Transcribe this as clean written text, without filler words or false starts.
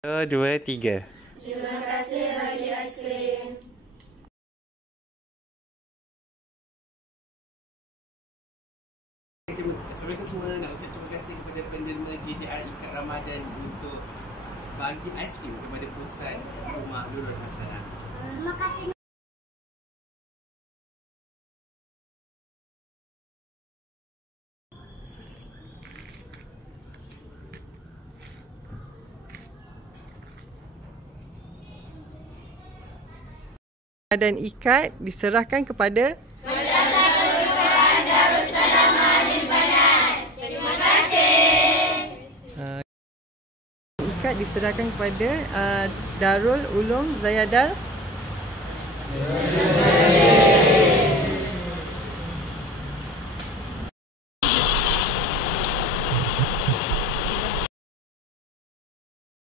1, 2, 3. Terima kasih bagi aiskrim. Assalamualaikum semua. Nak ucap terima kasih kepada penerima JJR Ikat Ramadan untuk bagi aiskrim kepada pusat Rumah Nurul Hasanah. Terima kasih. Dan ikat diserahkan kepada Madrasah Al-Quran Darussalam Al Banan. Terima kasih. ikat diserahkan kepada Darul Ulum Zayadal